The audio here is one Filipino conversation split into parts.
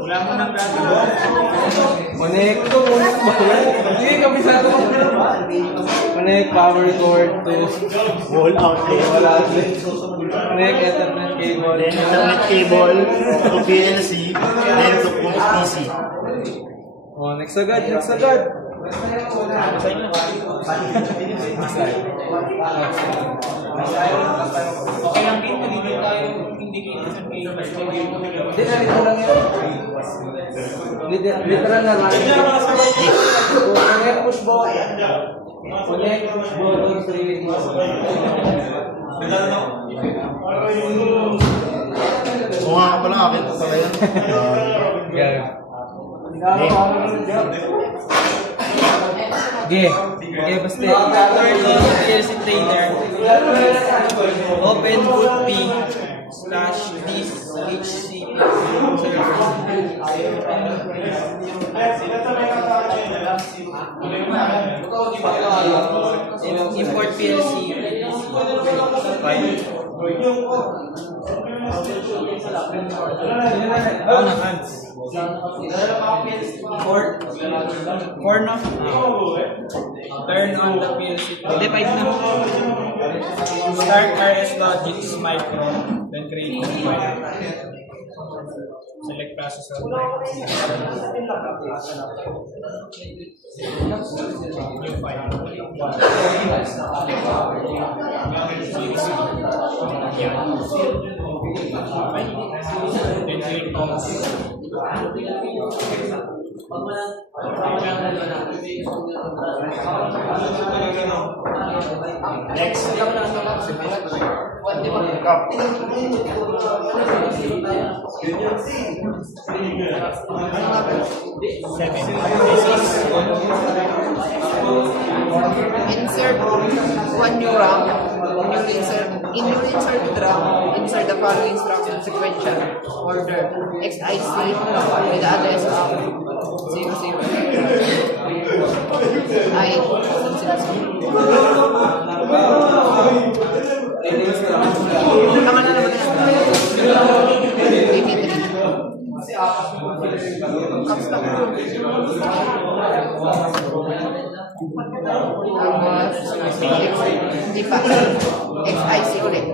Wala mo nang gagawin. Connect to, sige, kabisado ko. Connect power cord to Wall outlet. wall outlet. Connect Ethernet cable. Then Ethernet cable to PLC, then to PC. Oh, next agad, next agad. Okay lang din, hindi tayo indicator sa cable. Hindi na ito lang yan. Literal na lang. Connect push button. Connect push button 3. Kung nga pala akin, pala yan. Okay, basta. Turn on PLC trainer. Open boot P /this HCP import PLC file. Four no? Turn on the PLC. Hindi, 5 na. Start RS Logix Micro. Then create new file. Select processor. New file. Then create comps. Next. Insert one new RAM. In your inserted RAM, insert the following instruction sequential order XIC with the address of 00 I tama na naman hindi pa XIC ulit.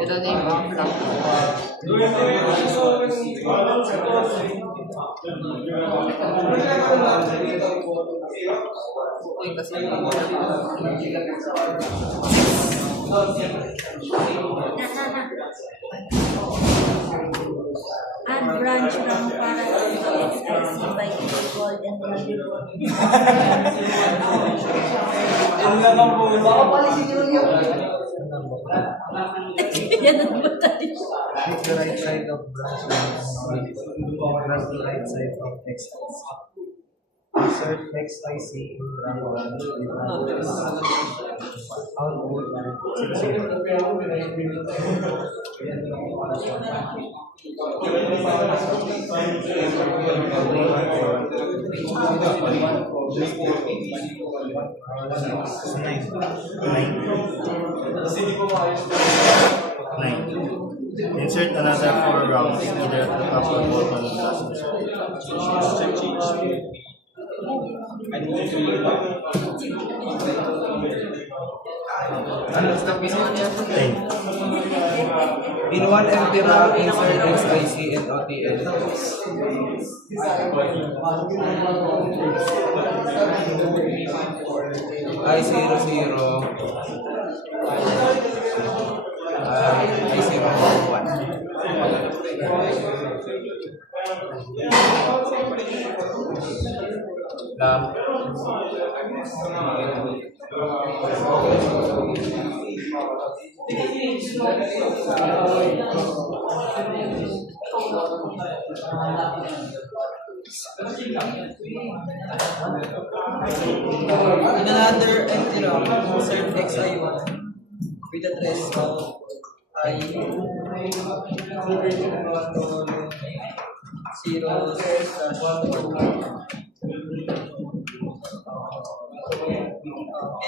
Ito na yung bomb block. Add branch from para XIC by gold and yan ang batay. Pick the right side of branch line. Press the right side of XIC. Insert XIC in RAM 1. Output 9. Insert another 4 rounds either at the top or bottom of the last. In one empty RAM, insert XIC and OTL. I00 1. In another empty round, insert XI1 with address of I 0/1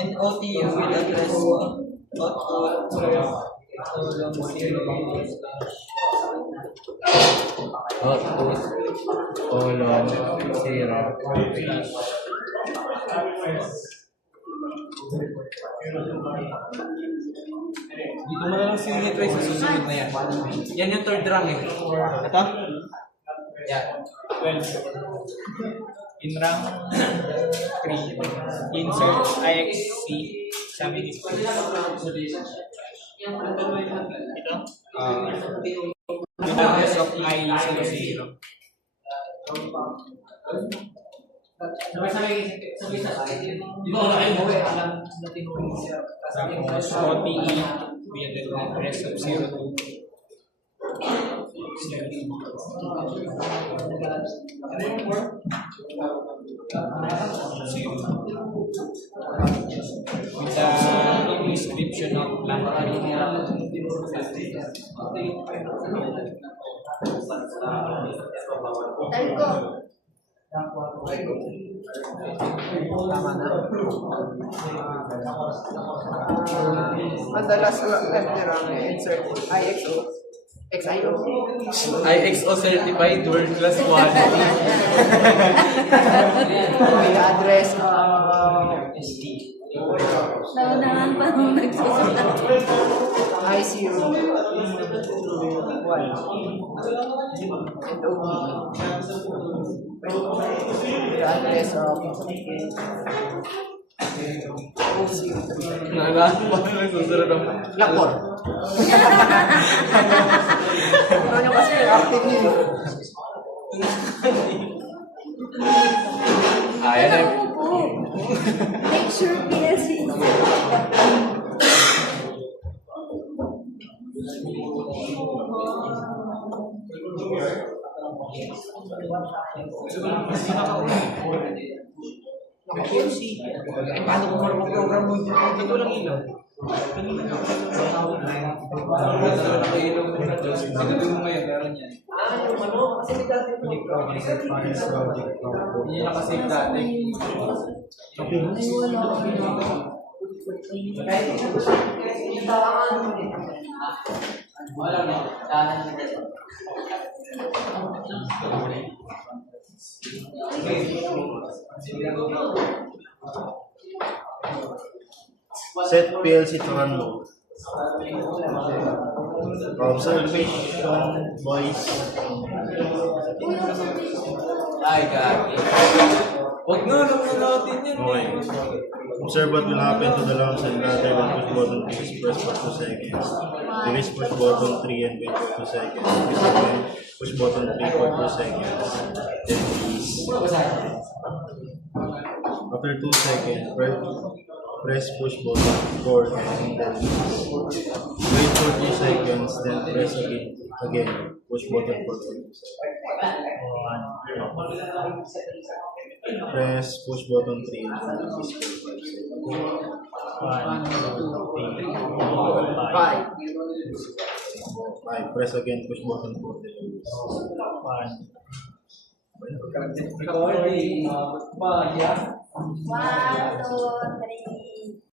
and OTU with address of output colon 0. Dito mo na lang sinitry sa susunod na yan. Yan yung third rung eh. Ito? Yan. 12. In rank 3, insert IXC sa mini space. Ito? With the rest of I00. Tapos OTE with the rest of 02. With the description of plant Madalas empty round, insert IXO. XIO. IXO certified world class quality. With address Naunahan pa nung nagsusulat. I0 1 and OTE. With address of Naalala mo na nagsusunod ang Lakor. Ano kasi active yun? Ayan na. Ako po. Make sure PLC is Naka-PLC. Eh, paano kung marunong program mo? Ito lang ilaw. Siguro mo ngayon, meron yan. Hindi na kasi dati. Ay, wala. Set PLC to run mode. Observation voice. Ay, gagi. Huwag na natin yan. Okay. Observe what will happen to the launch and ladder when push button 3 is pressed for 2 seconds. Release push button 3 and wait for 2 seconds. Release again, push button 3 for 2 seconds. Then release. After 2 seconds, press push button 4 and then release. Wait for 2 seconds, then press again push button for 2 seconds. Press push button 3 and then release for 5 seconds. 1, 2, 3, 5. 5. Press again push button 4 then release. Recording. 1, 2,